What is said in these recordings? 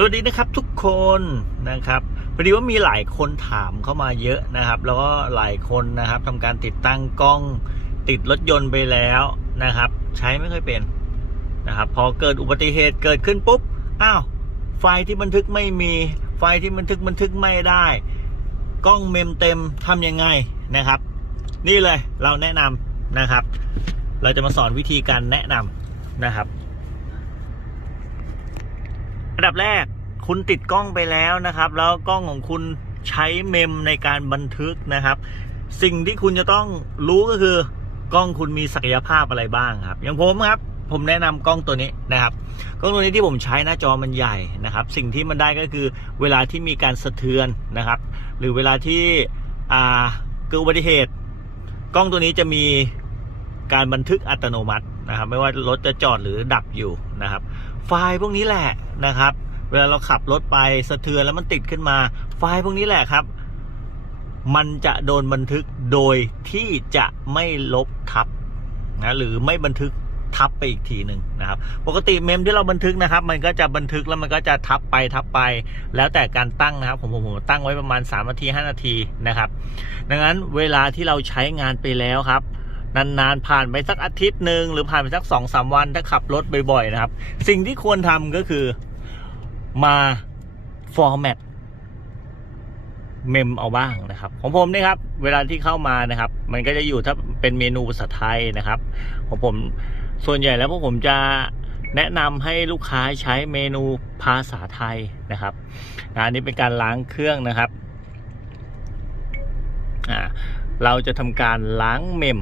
สวัสดีนะครับทุกคนนะครับพอดีว่ามีหลายคนถามเข้ามาเยอะนะครับ แล้วก็หลายคนนะครับทำการติดตั้งกล้องติดรถยนต์ไปแล้วนะครับ ใช้ไม่ค่อยเป็นนะครับพอเกิดอุบัติเหตุเกิดขึ้นปุ๊บอ้าวไฟที่บันทึกไม่มีไฟที่บันทึกบันทึกไม่ได้ กล้องเมมเต็มทำยังไงนะครับ นี่เลยเราแนะนำนะครับ เราจะมาสอนวิธีการแนะนำนะครับ อันดับแรกคุณติดกล้องไปแล้วนะครับ แล้วกล้องของคุณใช้เมมในการบันทึกนะครับ สิ่งที่คุณจะต้องรู้ก็คือกล้องคุณมีศักยภาพอะไรบ้างครับ อย่างผมครับผมแนะนำกล้องตัวนี้นะครับกล้องตัวนี้ที่ผมใช้หน้าจอมันใหญ่นะครับ สิ่งที่มันได้ก็คือเวลาที่มีการสะเทือนนะครับ หรือเวลาที่อ่าเกิดอุบัติเหตุ กล้องตัวนี้จะมีการบันทึกอัตโนมัตินะครับ ไม่ว่ารถจะจอดหรือดับอยู่นะครับ ไฟล์พวกนี้แหละนะครับ เวลาเราขับรถไปสะเทือนแล้วมันติดขึ้นมา ไฟล์พวกนี้แหละครับ มันจะโดนบันทึกโดยที่จะไม่ลบทับนะหรือไม่บันทึกทับไปอีกทีหนึ่งนะครับ ปกติเมมที่เราบันทึกนะครับ มันก็จะบันทึกแล้วมันก็จะทับไปทับไป แล้วแต่การตั้งนะครับผมผมผมตั้งไว้ประมาณ3นาที5นาทีนะครับ ดังนั้นเวลาที่เราใช้งานไปแล้วครับ นานๆผ่านไปสักอาทิตย์หนึ่งหรือผ่านไปสักสองสามวันถ้าขับรถบ่อยๆนะครับ สิ่งที่ควรทำก็คือมาฟอร์แมตเมมเอาบ้างนะครับ ของผมนี่ครับเวลาที่เข้ามานะครับ มันก็จะอยู่ถ้าเป็นเมนูภาษาไทยนะครับของผมส่วนใหญ่แล้วพวกผมจะแนะนำให้ลูกค้าใช้เมนูภาษาไทยนะครับอันนี้เป็นการล้างเครื่องนะครับเราจะทำการล้างเมม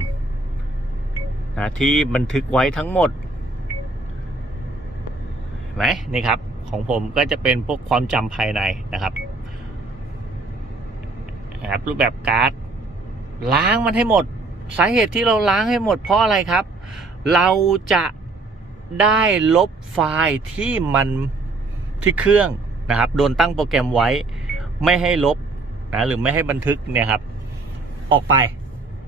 นะที่บันทึกไว้ทั้งหมดไหมนี่ครับ ของผมก็จะเป็นพวกความจำภายในนะครับนะครับรูปแบบการ์ดล้างมันให้หมด สาเหตุที่เราล้างให้หมดเพราะอะไรครับ เราจะได้ลบไฟล์ที่มันที่เครื่องนะครับ โดนตั้งโปรแกรมไว้ ไม่ให้ลบนะหรือไม่ให้บันทึกเนี่ยครับ ออกไป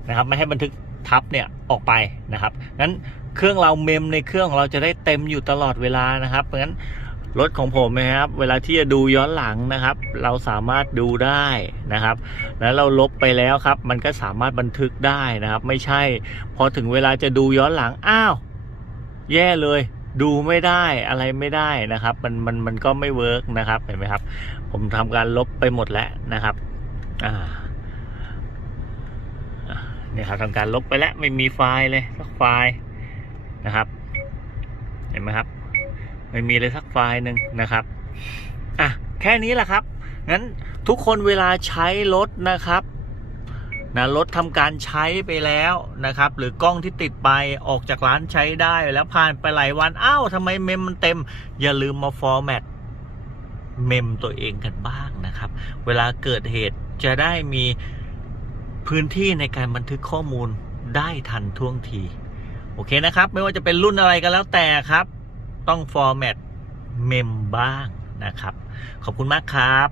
นะครับ ไม่ให้บันทึก ทับเนี่ยออกไปนะครับงั้นเครื่องเราเมมในเครื่องของเราจะได้เต็มอยู่ตลอดเวลานะครับเพราะงั้นรถของผมนะครับ เวลาที่จะดูย้อนหลังนะครับ เราสามารถดูได้นะครับ แล้วเราลบไปแล้วครับ มันก็สามารถบันทึกได้นะครับ ไม่ใช่ พอถึงเวลาจะดูย้อนหลังอ้าว แย่เลย ดูไม่ได้อะไรไม่ได้นะครับ มันมันมันก็ไม่เวิร์กนะครับเห็นไหมครับ ผมทำการลบไปหมดแล้วนะครับ อ่า นี่ครับทำการลบไปแล้วไม่มีไฟล์เลยสักไฟล์นะครับ เห็นไหมครับ ไม่มีเลยสักไฟล์หนึ่งนะครับอะแค่นี้แหละครับงั้นทุกคนเวลาใช้รถนะครับนะรถทำการใช้ไปแล้วนะครับ หรือกล้องที่ติดไปออกจากร้านใช้ได้แล้วผ่านไปหลายวันอ้าวทำไมเมมมันเต็ม อย่าลืมมาฟอร์แมตเมมตัวเองกันบ้างนะครับ เวลาเกิดเหตุจะได้มี พื้นที่ในการบันทึกข้อมูลได้ทันท่วงที โอเคนะครับ ไม่ว่าจะเป็นรุ่นอะไรก็แล้วแต่ครับ ต้องฟอร์แมตเมมบ้างนะครับ ขอบคุณมากครับ